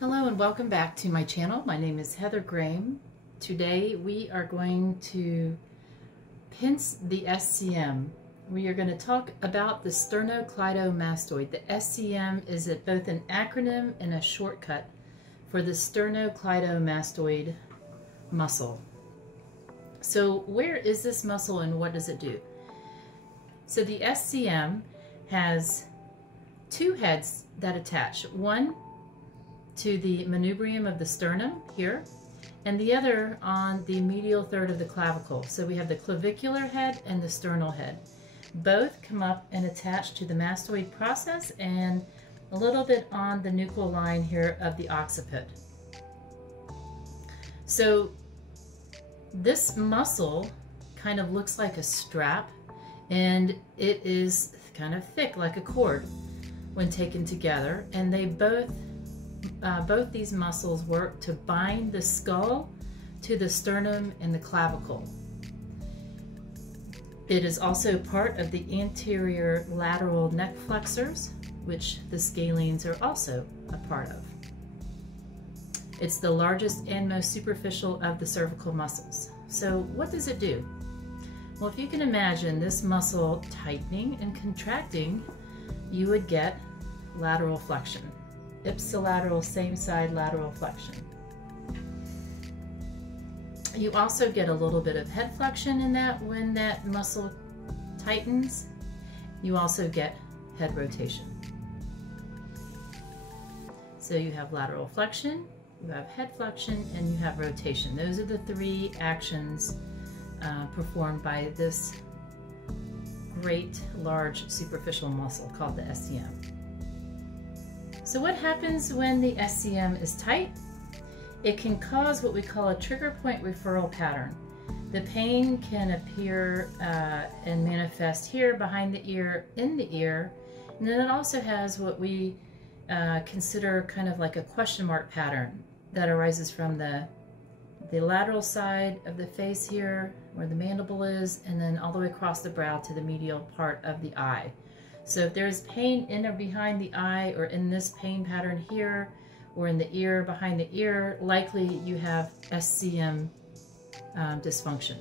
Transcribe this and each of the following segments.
Hello and welcome back to my channel. My name is Heather Graham. Today we are going to pince the SCM. We are going to talk about the sternocleidomastoid. The SCM is both an acronym and a shortcut for the sternocleidomastoid muscle. So where is this muscle and what does it do? So the SCM has two heads that attach. One to the manubrium of the sternum here, and the other on the medial third of the clavicle. So we have the clavicular head and the sternal head. Both come up and attach to the mastoid process and a little bit on the nuchal line here of the occiput. So this muscle kind of looks like a strap, and it is kind of thick like a cord when taken together, and they both these muscles work to bind the skull to the sternum and the clavicle. It is also part of the anterior lateral neck flexors, which the scalenes are also a part of. It's the largest and most superficial of the cervical muscles. So what does it do? Well, if you can imagine this muscle tightening and contracting, you would get lateral flexion. Ipsilateral, same side lateral flexion. You also get a little bit of head flexion in that when that muscle tightens. You also get head rotation. So you have lateral flexion, you have head flexion, and you have rotation. Those are the three actions performed by this great large superficial muscle called the SCM. So what happens when the SCM is tight? It can cause what we call a trigger point referral pattern. The pain can appear and manifest here behind the ear, in the ear, and then it also has what we consider kind of like a question mark pattern that arises from the lateral side of the face here, where the mandible is, and then all the way across the brow to the medial part of the eye. So if there's pain in or behind the eye, or in this pain pattern here, or in the ear, behind the ear, likely you have SCM dysfunction.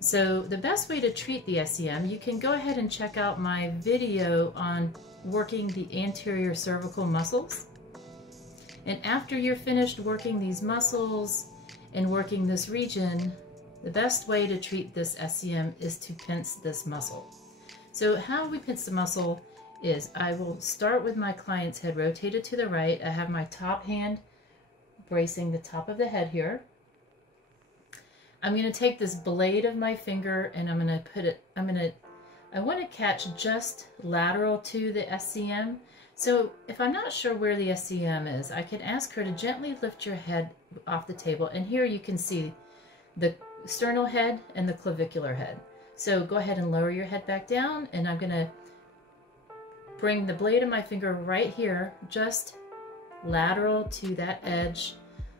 So the best way to treat the SCM, you can go ahead and check out my video on working the anterior cervical muscles. And after you're finished working these muscles and working this region, the best way to treat this SCM is to pince this muscle. So how we pince the muscle is I will start with my client's head rotated to the right. I have my top hand bracing the top of the head here. I'm going to take this blade of my finger and I'm going to put it, I want to catch just lateral to the SCM. So if I'm not sure where the SCM is, I can ask her to gently lift your head off the table. And here you can see the sternal head and the clavicular head. So go ahead and lower your head back down, and I'm going to bring the blade of my finger right here, just lateral to that edge,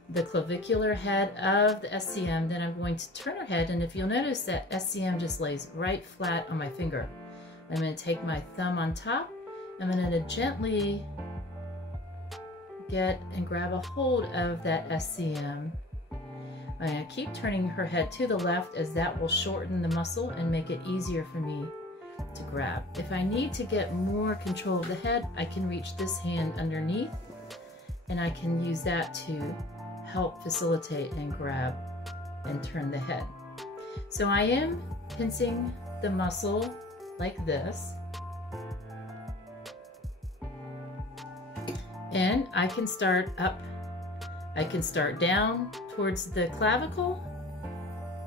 the clavicular head of the SCM. Then I'm going to turn her head, and if you'll notice that SCM just lays right flat on my finger. I'm going to take my thumb on top. I'm going to gently get and grab a hold of that SCM. I'm going to keep turning her head to the left, as that will shorten the muscle and make it easier for me to grab. If I need to get more control of the head, I can reach this hand underneath and I can use that to help facilitate and grab and turn the head. So I am pincing the muscle like this, and I can start up, I can start down towards the clavicle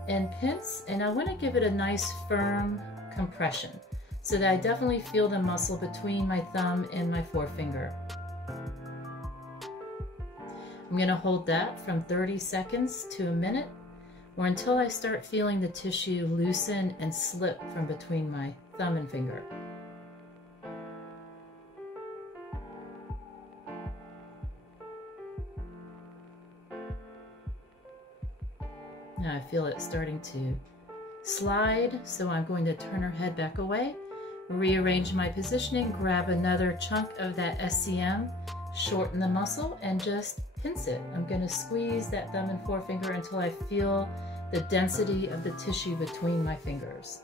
and pince, and I want to give it a nice firm compression so that I definitely feel the muscle between my thumb and my forefinger. I'm going to hold that from 30 seconds to a minute, or until I start feeling the tissue loosen and slip from between my thumb and finger. Now I feel it starting to slide, so I'm going to turn her head back away, rearrange my positioning, grab another chunk of that SCM, shorten the muscle, and just pince it. I'm going to squeeze that thumb and forefinger until I feel the density of the tissue between my fingers.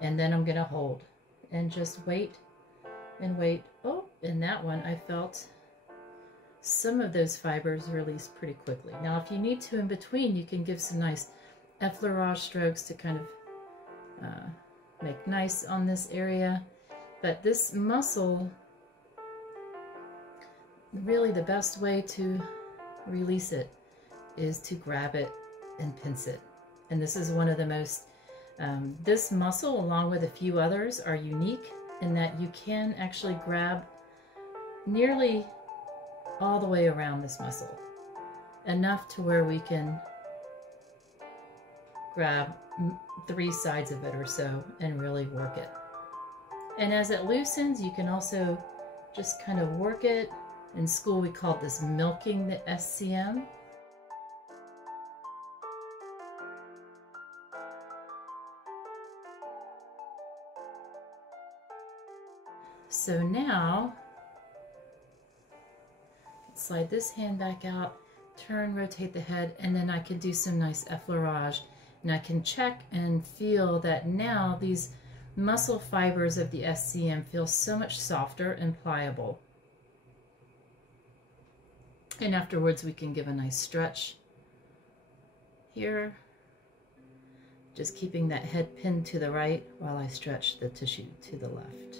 And then I'm going to hold and just wait and wait. Oh, in that one I felt some of those fibers release pretty quickly. Now if you need to in between, you can give some nice effleurage strokes to kind of make nice on this area. But this muscle, really the best way to release it is to grab it and pince it. And this is one of the most, this muscle along with a few others are unique in that you can actually grab nearly all the way around this muscle, enough to where we can grab 3 sides of it or so and really work it. And as it loosens, you can also just kind of work it. In school we called this milking the SCM. So now, slide this hand back out, turn, rotate the head, and then I can do some nice effleurage. And I can check and feel that now these muscle fibers of the SCM feel so much softer and pliable. And afterwards we can give a nice stretch here, just keeping that head pinned to the right while I stretch the tissue to the left.